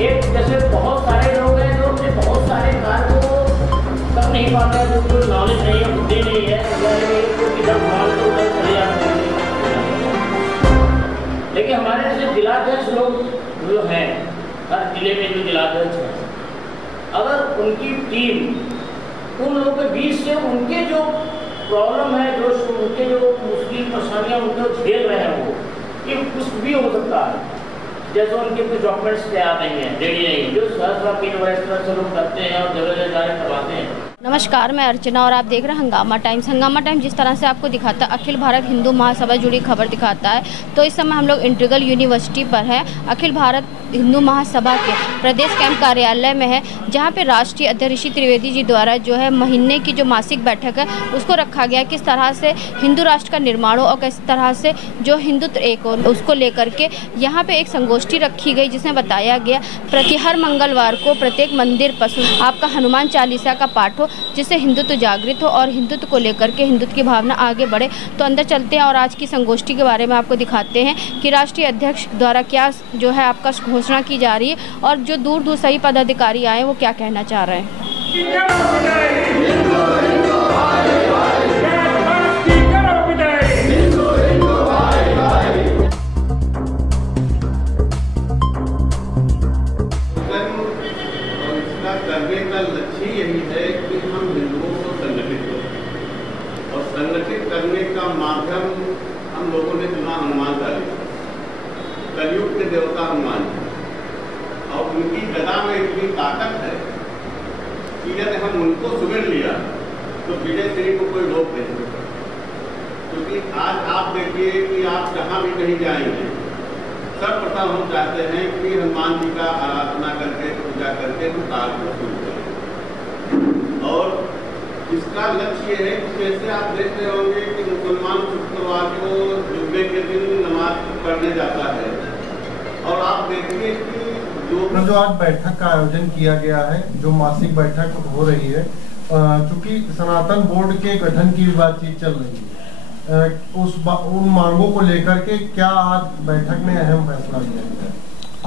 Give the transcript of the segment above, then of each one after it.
एक जैसे बहुत सारे लोग हैं जो अपने बहुत सारे कार्य को कर नहीं पाते हैं, जो कोई नॉलेज नहीं है, बुद्धि नहीं है, इधर भाग तो उधर चले जाते हैं। लेकिन हमारे जैसे जिलाध्यक्ष लोग जो हैं, हर जिले में जो जिलाध्यक्ष हैं, अगर उनकी टीम उन लोगों के बीच से उनके जो प्रॉब्लम है, जो उनके जो मुश्किल परेशानियाँ उनको झेल रहे हैं, वो ये कुछ भी हो सकता है। जैसे उनके कुछ डॉक्यूमेंट्स तैयार नहीं है, रेडी नहीं है, जो सहसरा पिन वगैरह से लोग करते हैं और जगह जगह करवाते हैं। नमस्कार, मैं अर्चना और आप देख रहे हैं हंगामा टाइम्स। हंगामा टाइम्स जिस तरह से आपको दिखाता है, अखिल भारत हिंदू महासभा जुड़ी खबर दिखाता है, तो इस समय हम लोग इंटीग्रल यूनिवर्सिटी पर है। अखिल भारत हिंदू महासभा के प्रदेश कैंप कार्यालय में है, जहां पे राष्ट्रीय अध्यक्ष ऋषि त्रिवेदी जी द्वारा जो है महीने की जो मासिक बैठक है उसको रखा गया, किस तरह से हिंदू राष्ट्र का निर्माण हो और किस तरह से जो हिंदुत्व एक हो, उसको लेकर के यहाँ पे एक संगोष्ठी रखी गई, जिसमें बताया गया प्रति हर मंगलवार को प्रत्येक मंदिर पर आपका हनुमान चालीसा का पाठ हो, जिससे हिंदुत्व जागृत हो और हिंदुत्व को लेकर के हिंदुत्व की भावना आगे बढ़े। तो अंदर चलते हैं और आज की संगोष्ठी के बारे में आपको दिखाते हैं कि राष्ट्रीय अध्यक्ष द्वारा क्या जो है आपका घोषणा की जा रही है और जो दूर दूर सही पदाधिकारी आए वो क्या कहना चाह रहे हैं। करने का लक्ष्य यही है कि हम हिंदुओं को संगठित करें और संगठित करने का माध्यम हम लोगों ने चुना हनुमान चालीसा। कलयुग के देवता हनुमान जी और उनकी गदा में इतनी ताकत है कि यदि हम उनको सुमिर लिया तो विजय श्री को कोई रोक नहीं सकता। क्योंकि आज आप देखिए कि आप जहाँ भी कहीं जाएंगे, सर्वप्रथम हम चाहते हैं कि हनुमान जी का आराधना करके पूजा करके हम कार्य को शुरू करें। और इसका लक्ष्य है कि जैसे आप देख रहे होंगे कि मुसलमान शुक्रवार को जुम्मे के दिन नमाज पढ़ने जाता है, और आप देखिए कि जो आज बैठक का आयोजन किया गया है, जो मासिक बैठक हो रही है, चूंकि सनातन बोर्ड के गठन की बातचीत चल रही है, उन मांगों को लेकर के क्या आज बैठक में अहम फैसला लिया गया?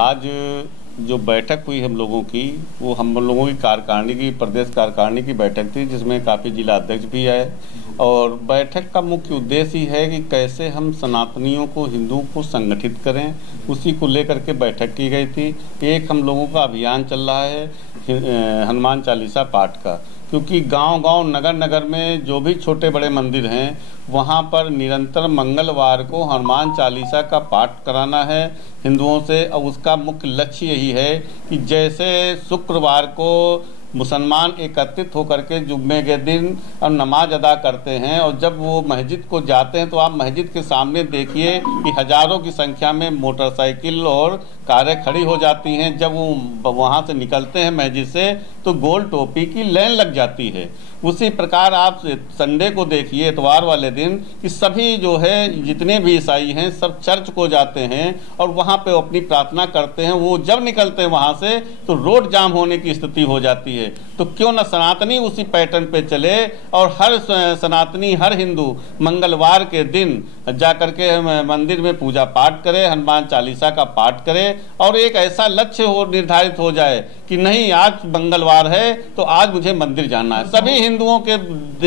आज जो बैठक हुई हम लोगों की, वो हम लोगों की कार्यकारिणी की, प्रदेश कार्यकारिणी की बैठक थी, जिसमें काफ़ी जिला अध्यक्ष भी आए। और बैठक का मुख्य उद्देश्य ही है कि कैसे हम सनातनियों को, हिंदुओं को संगठित करें, उसी को लेकर के बैठक की गई थी। एक हम लोगों का अभियान चल रहा है हनुमान चालीसा पाठ का, क्योंकि गांव-गांव, नगर-नगर में जो भी छोटे बड़े मंदिर हैं, वहां पर निरंतर मंगलवार को हनुमान चालीसा का पाठ कराना है हिंदुओं से। और उसका मुख्य लक्ष्य यही है कि जैसे शुक्रवार को मुसलमान एकत्रित होकर के जुम्मे के दिन और नमाज अदा करते हैं, और जब वो मस्जिद को जाते हैं तो आप मस्जिद के सामने देखिए कि हज़ारों की संख्या में मोटरसाइकिल और कारें खड़ी हो जाती हैं। जब वो वहाँ से निकलते हैं मस्जिद से तो गोल टोपी की लाइन लग जाती है। उसी प्रकार आप संडे को देखिए, इतवार वाले दिन, कि सभी जो है जितने भी ईसाई हैं सब चर्च को जाते हैं और वहाँ पे अपनी प्रार्थना करते हैं। वो जब निकलते हैं वहाँ से तो रोड जाम होने की स्थिति हो जाती है। तो क्यों न सनातनी उसी पैटर्न पे चले और हर सनातनी, हर हिंदू मंगलवार के दिन जा कर के मंदिर में पूजा पाठ करे, हनुमान चालीसा का पाठ करे, और एक ऐसा लक्ष्य हो निर्धारित हो जाए कि नहीं, आज मंगलवार है तो आज मुझे मंदिर जाना है। सभी हिंदुओं के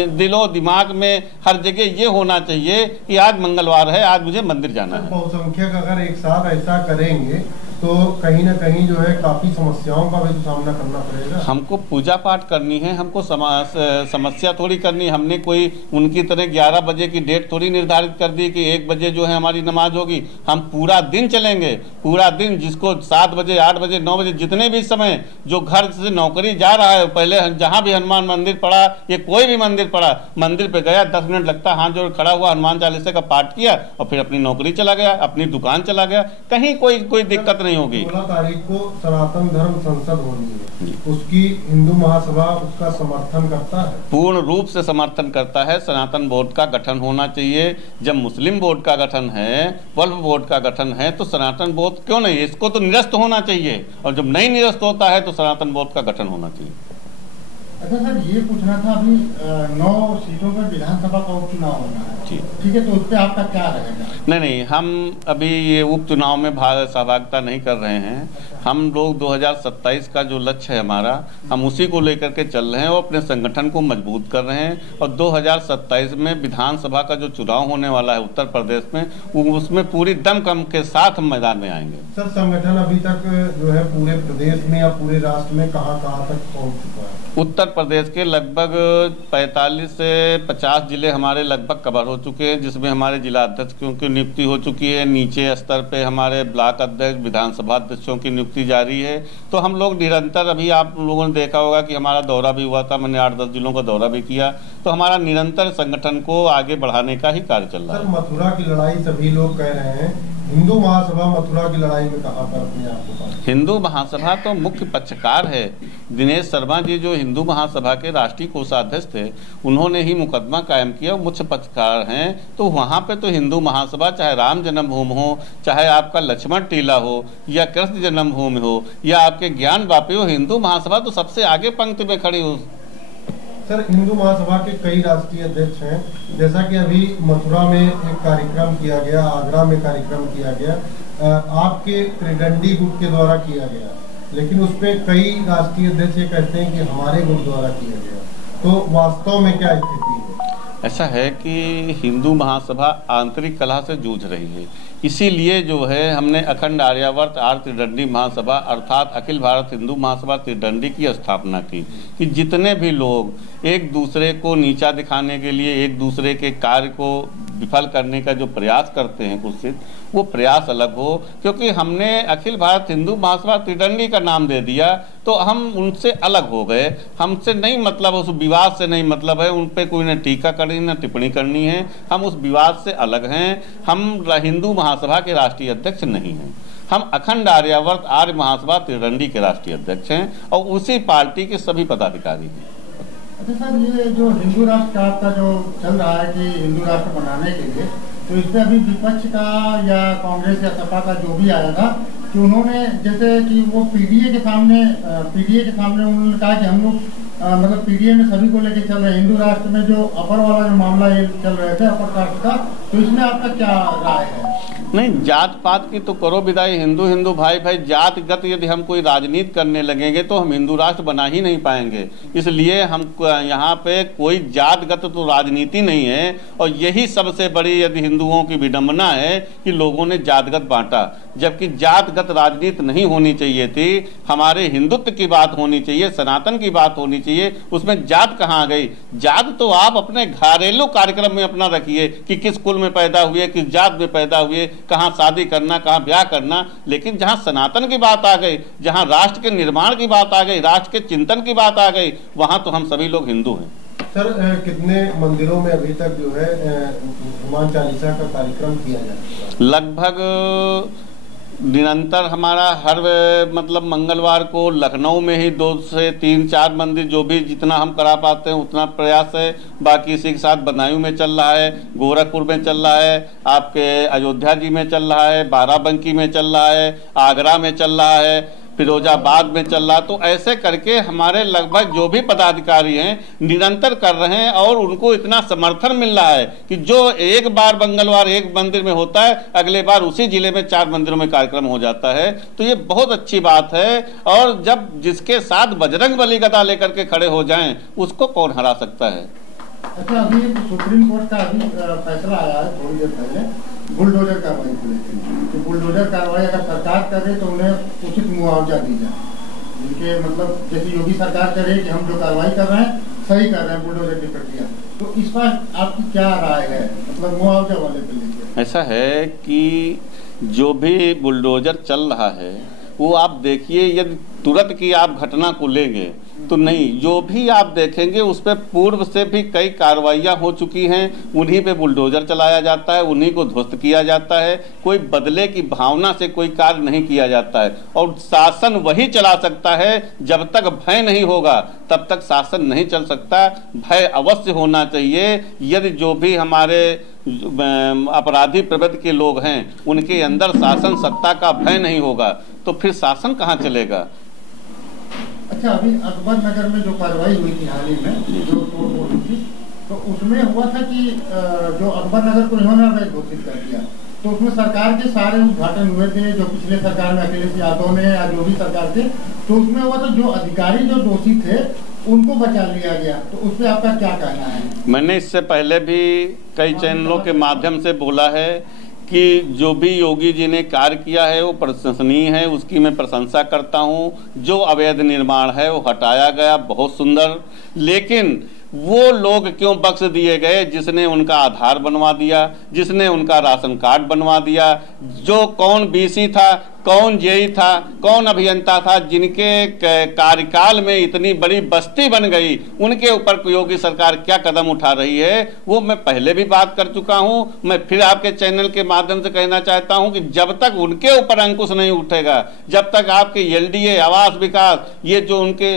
दिलो दिमाग में हर जगह ये होना चाहिए कि आज मंगलवार है, आज मुझे मंदिर जाना है। बहुसंख्यक अगर एक साथ ऐसा करेंगे तो कहीं ना कहीं जो है काफ़ी समस्याओं का भी तो सामना करना पड़ेगा। हमको पूजा पाठ करनी है, हमको समस्या थोड़ी करनी। हमने कोई उनकी तरह 11 बजे की डेट थोड़ी निर्धारित कर दी कि 1 बजे जो है हमारी नमाज होगी। हम पूरा दिन चलेंगे, पूरा दिन। जिसको 7 बजे, 8 बजे, 9 बजे, जितने भी समय जो घर से नौकरी जा रहा है, पहले जहाँ भी हनुमान मंदिर पड़ा या कोई भी मंदिर पड़ा, मंदिर पे गया, 10 मिनट लगता, हाथ जोड़ खड़ा हुआ, हनुमान चालीसा का पाठ किया और फिर अपनी नौकरी चला गया, अपनी दुकान चला गया। कहीं कोई दिक्कत नहीं होगी। 16 तारीख को सनातन धर्म संसद होनी है, उसकी हिंदू महासभा उसका समर्थन करता है, पूर्ण रूप से समर्थन करता है। सनातन बोर्ड का गठन होना चाहिए। जब मुस्लिम बोर्ड का गठन है, वल्फ बोर्ड का गठन है, तो सनातन बोर्ड क्यों नहीं? इसको तो निरस्त होना चाहिए, और जब नहीं निरस्त होता है तो सनातन बोर्ड का गठन होना चाहिए। अच्छा सर, ये पूछना था, अभी 9 सीटों पर विधानसभा का उपचुनाव होना है, ठीक है, तो उस पर आपका क्या रहेगा? नहीं, हम अभी ये उपचुनाव में सहभागिता नहीं कर रहे हैं। हम लोग 2027 का जो लक्ष्य है हमारा, हम उसी को लेकर के चल रहे हैं और अपने संगठन को मजबूत कर रहे हैं। और 2027 में विधानसभा का जो चुनाव होने वाला है उत्तर प्रदेश में, उसमें पूरी दमखम के साथ हम मैदान में आएंगे। सर, संगठन अभी तक जो है पूरे प्रदेश में या पूरे राष्ट्र में कहाँ तक पहुँच चुका है? उत्तर प्रदेश के लगभग 45 से 50 जिले हमारे लगभग कवर हो चुके हैं, जिसमें हमारे जिला अध्यक्षों की नियुक्ति हो चुकी है। नीचे स्तर पे हमारे ब्लॉक अध्यक्ष, विधानसभा अध्यक्षों की नियुक्ति जारी है। तो हम लोग निरंतर, अभी आप लोगों ने देखा होगा कि हमारा दौरा भी हुआ था, मैंने 8-10 जिलों का दौरा भी किया। तो हमारा निरंतर संगठन को आगे बढ़ाने का ही कार्य चल रहा है। सर, मथुरा की लड़ाई सभी लोग कह रहे हैं, हिंदू महासभा मथुरा की लड़ाई में कहाँ पर अपने आप को? हिंदू महासभा तो मुख्य पक्षकार है। दिनेश शर्मा जी जो हिंदू महासभा के राष्ट्रीय कोषाध्यक्ष थे, उन्होंने ही मुकदमा कायम किया, मुख्य पक्षकार हैं। तो वहाँ पे तो हिंदू महासभा, चाहे राम जन्मभूमि हो, चाहे आपका लक्ष्मण टीला हो, या कृष्ण जन्मभूमि हो, या आपके ज्ञान वापी हो, हिंदू महासभा तो सबसे आगे पंक्ति में खड़ी हो। सर, हिंदू महासभा के कई राष्ट्रीय अध्यक्ष हैं, जैसा कि अभी मथुरा में एक कार्यक्रम किया गया, आगरा में कार्यक्रम किया गया, आपके त्रिदंडी गुट के द्वारा किया गया, लेकिन उस पर कई राष्ट्रीय अध्यक्ष ये कहते हैं कि हमारे गुट द्वारा किया गया। तो वास्तव में क्या स्थिति है? ऐसा है कि हिंदू महासभा आंतरिक कलह से जूझ रही है। इसीलिए जो है हमने अखंड आर्यावर्त आर्य त्रिदंडी महासभा अर्थात अखिल भारत हिंदू महासभा त्रिदंडी की स्थापना की, कि जितने भी लोग एक दूसरे को नीचा दिखाने के लिए, एक दूसरे के कार्य को विफल करने का जो प्रयास करते हैं कुत्सित, वो प्रयास अलग हो। क्योंकि हमने अखिल भारत हिंदू महासभा त्रिदंडी का नाम दे दिया तो हम उनसे अलग हो गए। हमसे नहीं मतलब, उस विवाद से नहीं मतलब है, उन पर कोई न टीका करनी न टिप्पणी करनी है। हम उस विवाद से अलग हैं। हम हिंदू महासभा के राष्ट्रीय अध्यक्ष नहीं हैं, हम अखंड आर्यावर्त आर्य महासभा त्रिदंडी के राष्ट्रीय अध्यक्ष हैं और उसी पार्टी के सभी पदाधिकारी हैं। अच्छा सर, ये जो हिंदू राष्ट्र का जो चल रहा है कि हिंदू राष्ट्र बनाने के लिए, तो इसमें अभी विपक्ष का या कांग्रेस या सपा का जो भी आया था कि उन्होंने जैसे कि वो पीडीए के सामने उन्होंने कहा कि हम लोग मतलब पीडीए में सभी को लेके चल रहे हैं। हिंदू राष्ट्र में जो अपर वाला जो मामला ये चल रहे थे अपर कास्ट का, तो इसमें आपका क्या राय है? नहीं, जात पात की तो करो विदाई, हिंदू हिंदू भाई भाई। जातगत यदि हम कोई राजनीति करने लगेंगे तो हम हिंदू राष्ट्र बना ही नहीं पाएंगे। इसलिए हम यहाँ पे कोई जातगत तो राजनीति नहीं है। और यही सबसे बड़ी यदि हिंदुओं की विडंबना है कि लोगों ने जातगत बांटा, जबकि जातगत राजनीति नहीं होनी चाहिए थी। हमारे हिंदुत्व की बात होनी चाहिए, सनातन की बात होनी चाहिए। उसमें जात कहाँ आ गई? जात तो आप अपने घरेलू कार्यक्रम में अपना रखिए कि किस कुल में पैदा हुए, किस जात में पैदा हुए, कहाँ शादी करना, कहाँ ब्याह करना। लेकिन जहाँ सनातन की बात आ गई, जहाँ राष्ट्र के निर्माण की बात आ गई, राष्ट्र के चिंतन की बात आ गई, वहाँ तो हम सभी लोग हिंदू हैं। सर, कितने मंदिरों में अभी तक जो है हनुमान चालीसा का कार्यक्रम किया जाता है? लगभग निरंतर हमारा हर मतलब मंगलवार को लखनऊ में ही 2 से 3-4 मंदिर जो भी जितना हम करा पाते हैं उतना प्रयास है। बाकी इसी के साथ बदायूं में चल रहा है, गोरखपुर में चल रहा है, आपके अयोध्या जी में चल रहा है, बाराबंकी में चल रहा है, आगरा में चल रहा है, फिरोजाबाद में चल रहा। तो ऐसे करके हमारे लगभग जो भी पदाधिकारी हैं निरंतर कर रहे हैं और उनको इतना समर्थन मिल रहा है कि जो एक बार मंगलवार एक मंदिर में होता है, अगले बार उसी जिले में 4 मंदिरों में कार्यक्रम हो जाता है। तो ये बहुत अच्छी बात है। और जब जिसके साथ बजरंग बली गदा लेकर के खड़े हो जाएं, उसको कौन हरा सकता है? अच्छा, अभी सुप्रीम कोर्ट का अभी फैसला आया है थोड़ी देर पहले बुलडोजर कार्रवाई को लेकर कि बुलडोजर कार्रवाई अगर सरकार करे तो उन्हें उचित मुआवजा दी जाए। जिनके मतलब जैसे योगी सरकार करे कि हम जो कार्रवाई कर रहे हैं सही कर रहे हैं बुलडोजर की प्रक्रिया, तो इस पर आपकी क्या राय है, मतलब मुआवजा वाले पे लेकर? ऐसा है कि जो भी बुलडोजर चल रहा है वो आप देखिए, यदि तुरंत की आप घटना को लेंगे तो नहीं, जो भी आप देखेंगे उस पर पूर्व से भी कई कार्रवाइयाँ हो चुकी हैं। उन्हीं पे बुलडोजर चलाया जाता है, उन्हीं को ध्वस्त किया जाता है। कोई बदले की भावना से कोई कार्य नहीं किया जाता है। और शासन वही चला सकता है, जब तक भय नहीं होगा तब तक शासन नहीं चल सकता। भय अवश्य होना चाहिए। यदि जो भी हमारे अपराधी प्रवृत्ति के लोग हैं उनके अंदर शासन सत्ता का भय नहीं होगा तो फिर शासन कहाँ चलेगा? अच्छा, अभी अकबर नगर में जो कार्रवाई हुई थी हाल ही में, जो तोड़ हुई थी, तो उसमें हुआ था कि जो अकबर नगर को इन्होंने अवैध घोषित कर दिया तो उसमें सरकार के सारे उद्घाटन हुए थे, जो पिछले सरकार में अखिलेश यादव ने या जो भी सरकार थे, तो उसमें हुआ तो जो अधिकारी जो दोषी थे उनको बचा लिया गया। तो उस पर आपका क्या कहना है? मैंने इससे पहले भी कई चैनलों के माध्यम से बोला है कि जो भी योगी जी ने कार्य किया है वो प्रशंसनीय है, उसकी मैं प्रशंसा करता हूँ। जो अवैध निर्माण है वो हटाया गया, बहुत सुंदर। लेकिन वो लोग क्यों बख्श दिए गए जिसने उनका आधार बनवा दिया, जिसने उनका राशन कार्ड बनवा दिया, जो कौन बीसी था, कौन जेई था, कौन अभियंता था, जिनके कार्यकाल में इतनी बड़ी बस्ती बन गई, उनके ऊपर योगी सरकार क्या कदम उठा रही है वो मैं पहले भी बात कर चुका हूं। मैं फिर आपके चैनल के माध्यम से कहना चाहता हूं कि जब तक उनके ऊपर अंकुश नहीं उठेगा, जब तक आपके एलडीए, आवास विकास, ये जो उनके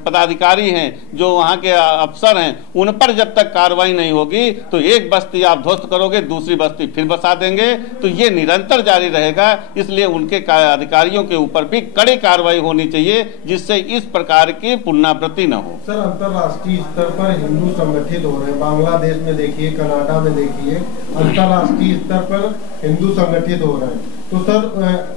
पदाधिकारी हैं, जो वहां के अफसर हैं, उन पर जब तक कार्रवाई नहीं होगी तो एक बस्ती आप ध्वस्त करोगे, दूसरी बस्ती फिर बसा देंगे, तो ये निरंतर जारी रहेगा। इसलिए उनके अधिकारियों के ऊपर भी कड़ी कार्रवाई होनी चाहिए जिससे इस प्रकार की पुनरावृत्ति न हो। सर, अंतर्राष्ट्रीय स्तर पर हिंदू संगठित हो रहे हैं, बांग्लादेश में देखिए, कनाडा में देखिए, अंतर्राष्ट्रीय स्तर पर हिंदू संगठित हो रहे हैं। तो सर,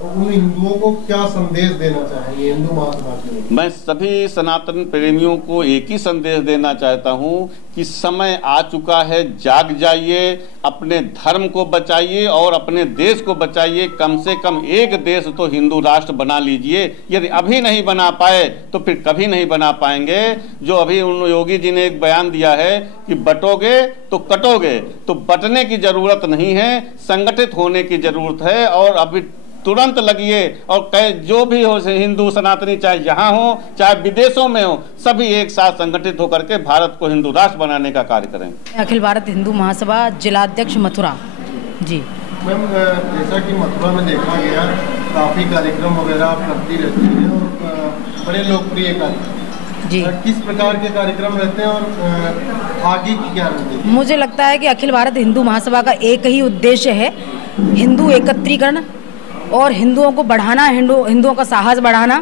उन हिंदुओं को क्या संदेश देना चाहेंगे हिंदू महासभा के? मैं सभी सनातन प्रेमियों को एक ही संदेश देना चाहता हूं कि समय आ चुका है, जाग जाइए, अपने धर्म को बचाइए और अपने देश को बचाइए। कम से कम एक देश तो हिंदू राष्ट्र बना लीजिए। यदि अभी नहीं बना पाए तो फिर कभी नहीं बना पाएंगे। जो अभी उन योगी जी ने एक बयान दिया है कि बटोगे तो कटोगे, तो बटने की जरूरत नहीं है, संगठित होने की जरूरत है। और अभी तुरंत लगिए और जो भी हो, हिंदू सनातनी चाहे यहाँ हो चाहे विदेशों में हो, सभी एक साथ संगठित होकर के भारत को हिंदू राष्ट्र बनाने का कार्य करें। अखिल भारत हिंदू महासभा जिलाध्यक्ष मथुरा जी। मैम, जैसा कि मथुरा में देखा गया, काफ़ी कार्यक्रम वगैरह आप करती रहती हैं और बड़े लोकप्रिय कार्यक्रम जी। किस प्रकार के कार्यक्रम रहते हैं और आगे की क्या रहती है? मुझे लगता है कि अखिल भारत हिंदू महासभा का एक ही उद्देश्य है, हिंदू एकत्रीकरण और हिंदुओं को बढ़ाना, हिंदुओं का साहस बढ़ाना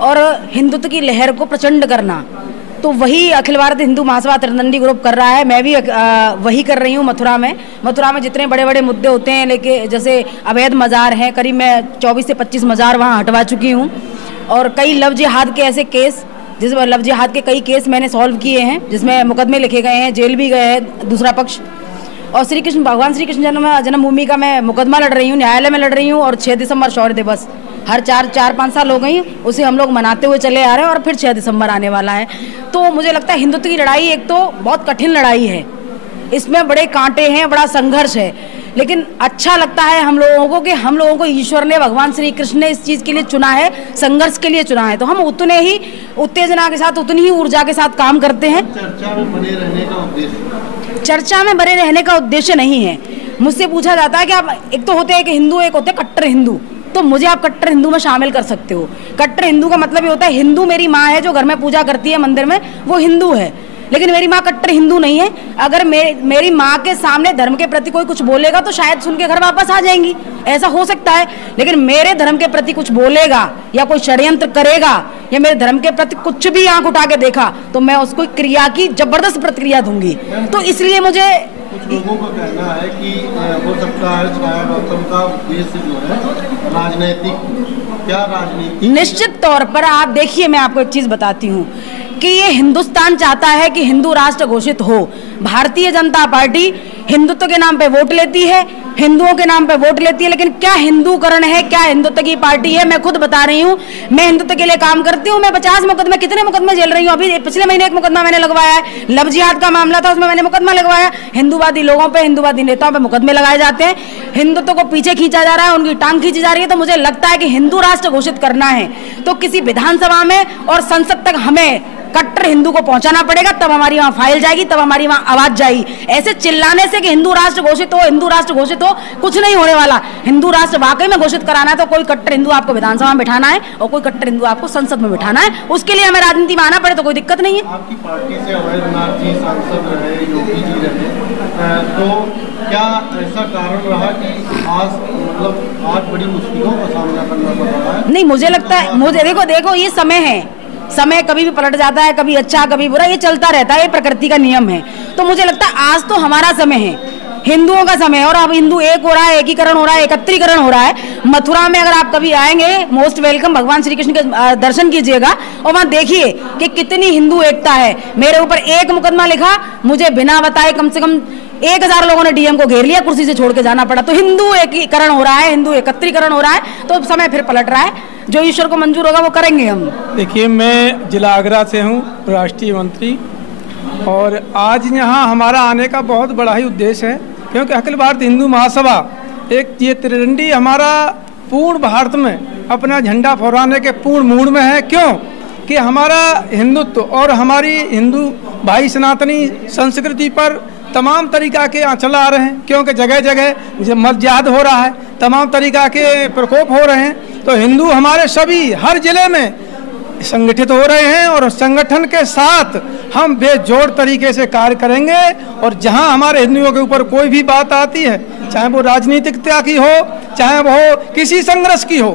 और हिंदुत्व की लहर को प्रचंड करना। तो वही अखिल भारत हिंदू महासभा त्रिदंडी ग्रुप कर रहा है। मैं भी वही कर रही हूँ मथुरा में। मथुरा में जितने बड़े बड़े मुद्दे होते हैं, लेके जैसे अवैध मज़ार हैं, करीब मैं 24 से 25 मज़ार वहाँ हटवा चुकी हूँ। और कई लव जिहाद के ऐसे केस, जिसमें लव जिहाद के कई केस मैंने सॉल्व किए हैं, जिसमें मुकदमे लिखे गए हैं, जेल भी गए हैं दूसरा पक्ष। और भगवान श्री कृष्ण जन्मभूमि का मैं मुकदमा लड़ रही हूँ, न्यायालय में लड़ रही हूँ। और 6 दिसंबर शौर्य दिवस हर 4-5 साल हो गई, उसे हम लोग मनाते हुए चले आ रहे हैं और फिर 6 दिसंबर आने वाला है। तो मुझे लगता है हिंदुत्व की लड़ाई एक तो बहुत कठिन लड़ाई है, इसमें बड़े कांटे हैं, बड़ा संघर्ष है, लेकिन अच्छा लगता है हम लोगों को कि हम लोगों को ईश्वर ने, भगवान श्री कृष्ण ने इस चीज़ के लिए चुना है, संघर्ष के लिए चुना है। तो हम उतने ही उत्तेजना के साथ, उतनी ही ऊर्जा के साथ काम करते हैं। चर्चा में बने रहने का उद्देश्य, चर्चा में बने रहने का उद्देश्य नहीं है। मुझसे पूछा जाता है कि आप, एक तो होते हैं कि हिंदू, एक होते हैं कट्टर हिंदू, तो मुझे आप कट्टर हिंदू में शामिल कर सकते हो। कट्टर हिंदू का मतलब ये होता है, हिंदू मेरी माँ है जो घर में पूजा करती है मंदिर में, वो हिंदू है, लेकिन मेरी माँ कट्टर हिंदू नहीं है। अगर मेरी माँ के सामने धर्म के प्रति कोई कुछ बोलेगा तो शायद सुन के घर वापस आ जाएंगी, ऐसा हो सकता है। लेकिन मेरे धर्म के प्रति कुछ बोलेगा या कोई षड्यंत्र करेगा या मेरे धर्म के प्रति कुछ भी आंख उठा के देखा तो मैं उसको क्रिया की जबरदस्त प्रतिक्रिया दूंगी। तो इसलिए मुझे, कुछ लोगों का कहना है कि हो सकता है छाया गौतम का उद्देश्य जो है राजनीतिक, क्या राजनीति? निश्चित तौर पर आप देखिए, मैं आपको एक चीज बताती हूँ कि ये हिंदुस्तान चाहता है कि हिंदू राष्ट्र घोषित हो। भारतीय जनता पार्टी हिंदुत्व के नाम पे वोट लेती है, हिंदुओं के नाम पे वोट लेती है, लेकिन क्या हिंदूकरण है, क्या हिंदुत्व की पार्टी है? मैं खुद बता रही हूँ, मैं हिंदुत्व के लिए काम करती हूँ। मैं 50 मुकदमे, कितने मुकदमे झेल रही हूँ। अभी पिछले महीने एक मुकदमा मैंने लगवाया है, लव जिहाद का मामला था, उसमें मैंने मुकदमा लगवाया। हिंदूवादी लोगों पे, हिंदूवादी नेताओं पे मुकदमे लगाए जाते हैं, हिंदुत्व को पीछे खींचा जा रहा है, उनकी टांग खींची जा रही है। तो मुझे लगता है कि हिंदू राष्ट्र घोषित करना है तो किसी विधानसभा में और संसद तक हमें कट्टर हिंदू को पहुंचाना पड़ेगा, तब हमारी वहां फाइल जाएगी, तब हमारी वहां आवाज जाएगी। ऐसे चिल्लाने से कि हिंदू राष्ट्र घोषित हो, हिंदू राष्ट्र घोषित हो, कुछ नहीं होने वाला। हिंदू राष्ट्र वाकई में घोषित कराना है तो कोई कट्टर हिंदू आपको विधानसभा में बिठाना है और कोई कट्टर हिंदू आपको संसद में बिठाना है। उसके लिए हमें राजनीति में आना पड़े तो कोई दिक्कत नहीं है। आपकी पार्टी से अमरनाथ जी सांसद रहे, योगी जी रहे, तो क्या ऐसा कारण रहा कि आज बड़ी मुश्किलों का सामना करना पड़ रहा है? नहीं, मुझे लगता है, मुझे देखो ये समय है, समय कभी भी पलट जाता है, कभी अच्छा कभी बुरा, ये चलता रहता है, ये प्रकृति का नियम है। तो मुझे लगता है आज तो हमारा समय है हिंदुओं का समय है और अब हिंदू एक हो रहा है, एकीकरण हो रहा है, एकत्रीकरण हो रहा है। मथुरा में अगर आप कभी आएंगे, मोस्ट वेलकम, भगवान श्री कृष्ण के दर्शन कीजिएगा और वहां देखिए कि कितनी हिंदू एकता है। मेरे ऊपर एक मुकदमा लिखा, मुझे बिना बताए कम से कम 1000 लोगों ने डीएम को घेर लिया, कुर्सी से छोड़ के जाना पड़ा। तो हिंदू एकीकरण हो रहा है, हिंदू एकत्रीकरण हो रहा है, तो समय फिर पलट रहा है। जो ईश्वर को मंजूर होगा वो करेंगे हम। देखिए, मैं जिला आगरा से हूँ, राष्ट्रीय मंत्री, और आज यहाँ हमारा आने का बहुत बड़ा ही उद्देश्य है, क्योंकि अखिल भारत हिंदू महासभा एक ये त्रिरंडी हमारा पूर्ण भारत में अपना झंडा फहराने के पूर्ण मूड में है। क्यों कि हमारा हिंदुत्व और हमारी हिंदू भाई सनातनी संस्कृति पर तमाम तरीक़ा के आंचल आ रहे हैं, क्योंकि जगह जगह मद्याद हो रहा है, तमाम तरीक़ा के प्रकोप हो रहे हैं। तो हिंदू हमारे सभी हर जिले में संगठित हो रहे हैं और संगठन के साथ हम बेजोड़ तरीके से कार्य करेंगे। और जहां हमारे हिंदुओं के ऊपर कोई भी बात आती है, चाहे वो राजनीतिकता की हो, चाहे वो किसी संघर्ष की हो,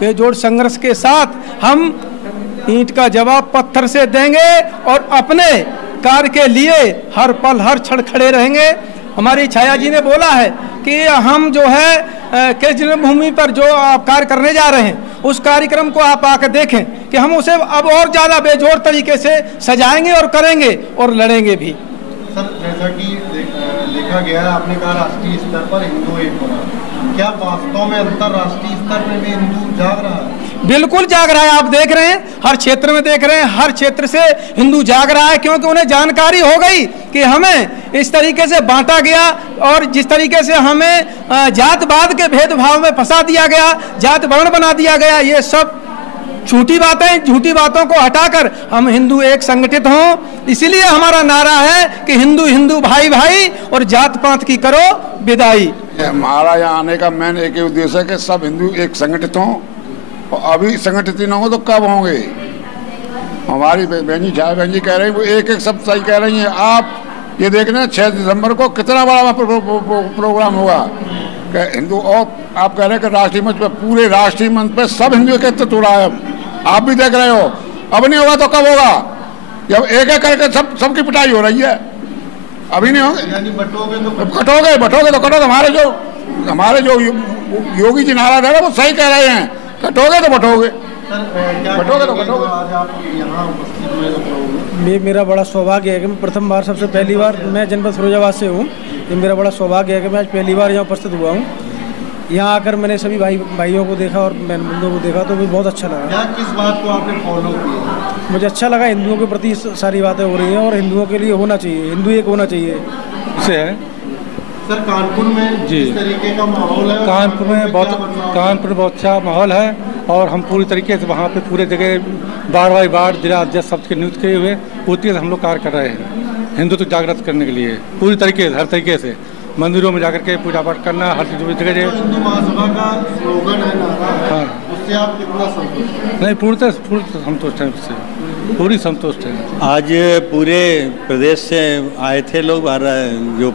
बेजोड़ संघर्ष के साथ हम ईंट का जवाब पत्थर से देंगे और अपने कार्य के लिए हर पल हर क्षण खड़े रहेंगे। हमारी छाया जी ने बोला है कि हम जो है किस जन्मभूमि पर जो आप कार्य करने जा रहे हैं, उस कार्यक्रम को आप आकर देखें कि हम उसे अब और ज़्यादा बेजोड़ तरीके से सजाएंगे और करेंगे और लड़ेंगे भी। सर, जैसा कि देखा गया है, आपने कहा राष्ट्रीय स्तर पर हिंदू एक हो रहा है, क्या वास्तव में अंतर्राष्ट्रीय स्तर पर भी हिंदू जाग रहा है? बिल्कुल जाग रहा है। आप देख रहे हैं, हर क्षेत्र में देख रहे हैं, हर क्षेत्र से हिंदू जाग रहा है, क्योंकि उन्हें जानकारी हो गई कि हमें इस तरीके से बांटा गया और जिस तरीके से हमें जातवाद के भेदभाव में फंसा दिया गया, जात वर्ण बना दिया गया, ये सब झूठी बातें, झूठी बातों को हटाकर हम हिंदू एक संगठित हों। इसीलिए हमारा नारा है कि हिंदू हिंदू भाई भाई और जात पात की करो विदाई। हमारा यहाँ आने का मेन एक ही उद्देश्य है कि सब हिंदू एक संगठित हों, और अभी संगठित न हो तो कब होंगे? हमारी बहन जी कह रही हैं, वो एक सब सही कह रही हैं। आप ये देख रहे हैं 6 दिसंबर को कितना बड़ा प्रोग्राम होगा हिंदू, और आप कह रहे हैं कि राष्ट्रीय मंच पे, पूरे राष्ट्रीय मंच पे सब हिंदू एकत्रित हो रहा है। आप भी देख रहे हो, अब नहीं होगा तो कब होगा? जब एक एक करके सबकी पिटाई हो रही है, अभी नहीं होगा। यानी बटोगे तो कटोगे। हमारे जो योगी जी नाराज है वो सही कह रहे हैं, कटोगे तो बटोगे। आज आप यहाँ उपस्थित हुए, मेरा बड़ा सौभाग्य है कि मैं प्रथम बार, सबसे पहली बार, मैं जनपद फिरोजाबाद से हूँ, ये मेरा बड़ा सौभाग्य है कि मैं आज पहली बार यहाँ उपस्थित हुआ हूँ। यहाँ आकर मैंने सभी भाइयों को देखा और बहनों को देखा, तो मुझे बहुत अच्छा लगा। क्या किस बात को आपने फॉलो किया? मुझे अच्छा लगा, हिंदुओं के प्रति सारी बातें हो रही हैं और हिंदुओं के लिए होना चाहिए, हिंदू एक होना चाहिए, इससे है। सर, कानपुर में जिस तरीके का माहौल है, कानपुर में बहुत अच्छा माहौल है और हम पूरी तरीके से वहाँ पे पूरे जगह वार्ड बाई वार्ड जिला अध्यक्ष सबके नियुक्त किए हुए पूरी तरीके से हम लोग कार्य कर रहे हैं हिंदुत्व जागृत करने के लिए, पूरी तरीके से, हर तरीके से मंदिरों में जाकर के पूजा पाठ करना, हर चीज़ जगह। हिंदू महासभा का स्लोगन है, नारा है, हाँ, उससे आप कितना संतुष्ट हैं? नहीं, पूरी संतुष्ट हैं, उससे पूरी संतुष्ट हैं। आज पूरे प्रदेश से आए थे लोग, जो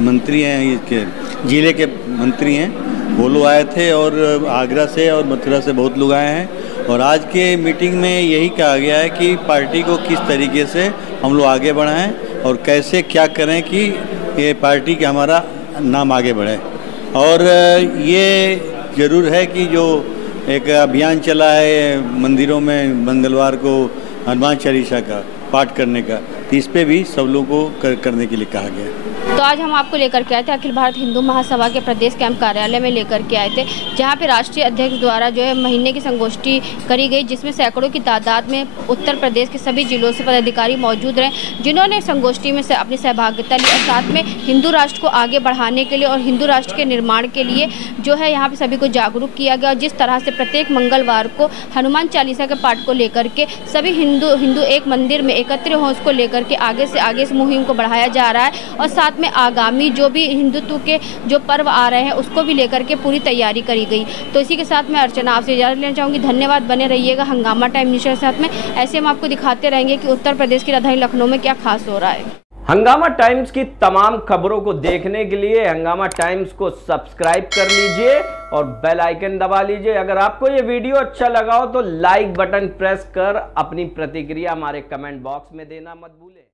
मंत्री हैं, इसके जिले के मंत्री हैं, वो लोग आए थे, और आगरा से और मथुरा से बहुत लोग आए हैं। और आज के मीटिंग में यही कहा गया है कि पार्टी को किस तरीके से हम लोग आगे बढ़ाएं और कैसे क्या करें कि ये पार्टी का हमारा नाम आगे बढ़े। और ये ज़रूर है कि जो एक अभियान चला है मंदिरों में मंगलवार को हनुमान चालीसा का पाठ करने का, तो इस पे भी सब लोगों को करने के लिए कहा गया। तो आज हम आपको लेकर के आए थे अखिल भारत हिंदू महासभा के प्रदेश कैंप कार्यालय में लेकर के आए थे, जहां पे राष्ट्रीय अध्यक्ष द्वारा जो है महीने की संगोष्ठी करी गई, जिसमें सैकड़ों की तादाद में उत्तर प्रदेश के सभी जिलों से पदाधिकारी मौजूद रहे, जिन्होंने संगोष्ठी में से अपनी सहभागिता ली और साथ में हिंदू राष्ट्र को आगे बढ़ाने के लिए और हिंदू राष्ट्र के निर्माण के लिए जो है यहाँ पर सभी को जागरूक किया गया। जिस तरह से प्रत्येक मंगलवार को हनुमान चालीसा के पाठ को लेकर के सभी हिंदू एक मंदिर में एकत्र हों, उसको लेकर के आगे से आगे इस मुहिम को बढ़ाया जा रहा है। और साथ में आगामी जो भी हिंदुत्व के जो पर्व आ रहे हैं उसको भी लेकर के पूरी तैयारी करी गई। तो इसी के साथ मैं अर्चना आपसे इजाज़त लेना चाहूँगी। धन्यवाद, बने रहिएगा हंगामा टाइम न्यूज़ के साथ में। ऐसे हम आपको दिखाते रहेंगे कि उत्तर प्रदेश की राजधानी लखनऊ में क्या खास हो रहा है। हंगामा टाइम्स की तमाम खबरों को देखने के लिए हंगामा टाइम्स को सब्सक्राइब कर लीजिए और बेल आइकन दबा लीजिए। अगर आपको ये वीडियो अच्छा लगा हो तो लाइक बटन प्रेस कर अपनी प्रतिक्रिया हमारे कमेंट बॉक्स में देना मत भूलें।